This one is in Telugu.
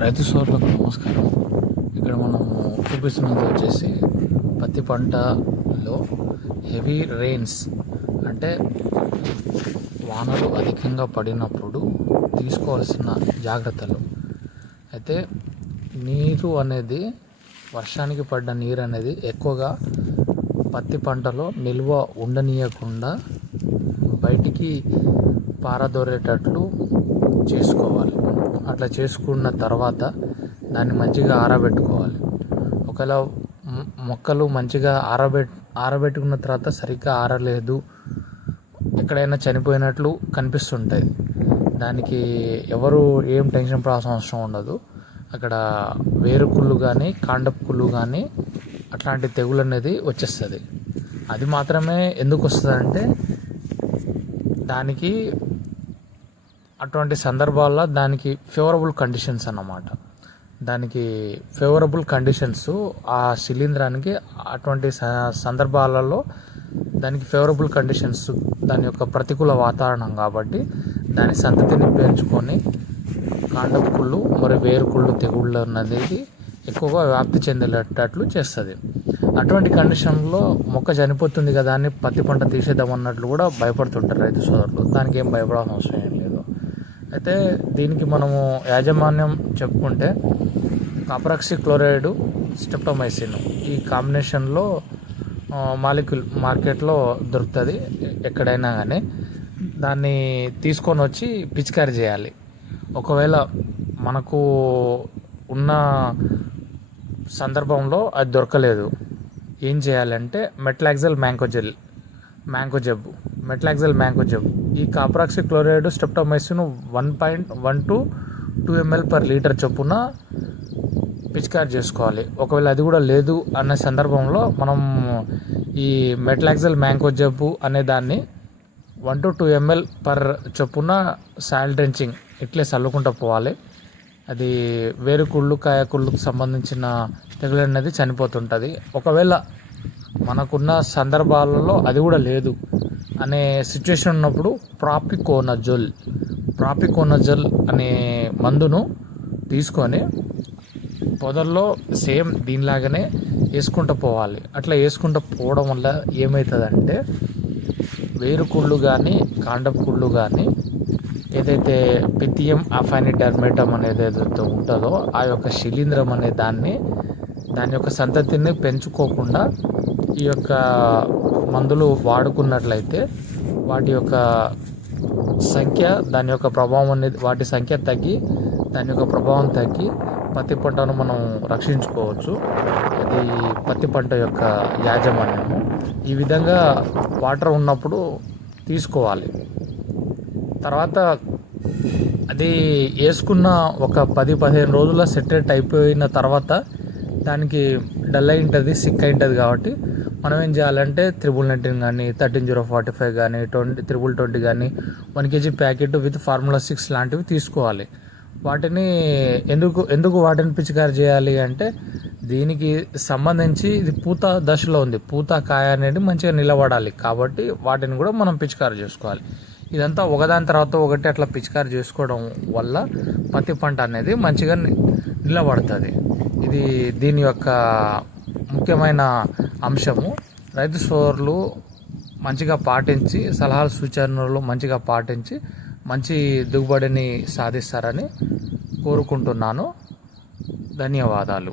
రైతు సోదరులకు నమస్కారం. ఇక్కడ మనము చూపిస్తున్నది వచ్చేసి పత్తి పంటలో హెవీ రెయిన్స్ అంటే వానలు అధికంగా పడినప్పుడు తీసుకోవాల్సిన జాగ్రత్తలు. అయితే నీరు అనేది వర్షానికి పడ్డ నీరు అనేది ఎక్కువగా పత్తి పంటలో నిల్వ ఉండనీయకుండా బయటికి పారదోరేటట్లు చేసుకోవాలి. అట్లా చేసుకున్న తర్వాత దాన్ని మంచిగా ఆరబెట్టుకోవాలి. ఒకవేళ మొక్కలు మంచిగా ఆరబెట్ ఆరబెట్టుకున్న తర్వాత సరిగ్గా ఆరలేదు. ఎక్కడైనా చనిపోయినట్లు కనిపిస్తుంటాయి. దానికి ఎవరు ఏం టెన్షన్ పడాల్సిన అవసరం ఉండదు. అక్కడ వేరు కుళ్ళు కానీ కాండపు కుళ్ళు కానీ అట్లాంటి తెగులు అనేది వచ్చేస్తుంది. అది మాత్రమే ఎందుకు వస్తుంది అంటే దానికి అటువంటి సందర్భాల్లో దానికి ఫేవరబుల్ కండిషన్స్ అన్నమాట. దానికి ఫేవరబుల్ కండిషన్స్ ఆ శిలీంధ్రానికి అటువంటి స- సందర్భాలలో దానికి ఫేవరబుల్ కండిషన్స్ దాని యొక్క ప్రతికూల వాతావరణం కాబట్టి దాని సంతతిని పెంచుకొని కాండపు కుళ్ళు మరి వేరు కుళ్ళు తెగుళ్ళు అనేది ఎక్కువగా వ్యాప్తి చెందేటట్లు చేస్తుంది. అటువంటి కండిషన్లో మొక్క చనిపోతుంది కదా అని పత్తి పంట తీసేద్దామన్నట్లు కూడా భయపడుతుంటారు రైతు సోదరులు. దానికి ఏం భయపడాల్సిన అవసరం ఏం లేదు. అయితే దీనికి మనము యాజమాన్యం చెప్పుకుంటే కాపరాక్సి క్లోరైడ్ స్టెప్టోమైసిన్ ఈ కాంబినేషన్లో మాలిక్యూల్ మార్కెట్లో దొరుకుతుంది ఎక్కడైనా కానీ దాన్ని తీసుకొని వచ్చి పిచికారీ చేయాలి. ఒకవేళ మనకు ఉన్న సందర్భంలో అది దొరకలేదు ఏం చేయాలంటే మెట్లాక్సల్ మ్యాంకోజెల్ మ్యాంకో జబ్బు మెట్లాక్సల్ మ్యాంకో ఈ copper oxychloride streptomycin one point one to two ML per litre చొప్పున పిచికారి చేసుకోవాలి. ఒకవేళ అది కూడా లేదు అనే సందర్భంలో మనం ఈ మెట్లాక్సల్ మ్యాంకో జబ్బు అనే దాన్ని one to two ML per చొప్పున సాయిల్ డ్రెంచింగ్ ఇట్లే చల్లుకుంటూ పోవాలి. అది వేరు కుళ్ళు కాయ కుళ్ళుకు సంబంధించిన తెగులు అనేది చనిపోతుంటుంది. ఒకవేళ మనకున్న సందర్భాలలో అది కూడా లేదు. అనే సిచ్యువేషన్ ఉన్నప్పుడు ప్రాపికోనజోల్ ప్రాపికోనజోల్ అనే మందును తీసుకొని పొదల్లో సేమ్ దీనిలాగానే వేసుకుంటూ పోవాలి. అట్లా వేసుకుంటూ పోవడం వల్ల ఏమవుతుందంటే వేరు కుళ్ళు కానీ కాండపు కుళ్ళు కానీ ఏదైతే పితియం అఫైనిడర్మేటం అనేది ఏదైతే ఉంటుందో ఆ యొక్క శిలీంధ్రం అనే దాన్ని దాని యొక్క సంతతిని పెంచుకోకుండా ఈ యొక్క మందులు వాడుకున్నట్లయితే వాటి యొక్క సంఖ్య దాని యొక్క ప్రభావం అనేది వాటి సంఖ్య తగ్గి దాని యొక్క ప్రభావం తగ్గి పత్తి పంటను మనం రక్షించుకోవచ్చు. అది పత్తి పంట యొక్క యాజమాన్యము. ఈ విధంగా వాటర్ ఉన్నప్పుడు తీసుకోవాలి. తర్వాత అది వేసుకున్న ఒక పది పదిహేను రోజుల సెటరేట్ అయిపోయిన తర్వాత దానికి డల్ అయి ఉంటుంది సిక్ అయి ఉంటుంది కాబట్టి మనం ఏం చేయాలంటే త్రిబుల్ నైన్టీన్ కానీ థర్టీన్ జీరో ఫార్టీ ఫైవ్ కానీ ట్వంటీ త్రిబుల్ ట్వంటీ కానీ one KG packet with formula six లాంటివి తీసుకోవాలి. వాటిని ఎందుకు ఎందుకు వాటిని పిచికారి చేయాలి అంటే దీనికి సంబంధించి ఇది పూత దశలో ఉంది. పూత కాయ అనేది మంచిగా నిలబడాలి. కాబట్టి వాటిని కూడా మనం పిచికారి చేసుకోవాలి. ఇదంతా ఒకదాని తర్వాత ఒకటి అట్లా పిచికారి చేసుకోవడం వల్ల పత్తి పంట అనేది మంచిగా నిలబడుతుంది. ఇది దీని యొక్క ముఖ్యమైన అంశము. రైతు సోదరులు మంచిగా పాటించి సలహాలు సూచనలు మంచిగా పాటించి మంచి దిగుబడిని సాధిస్తారని కోరుకుంటున్నాను. ధన్యవాదాలు.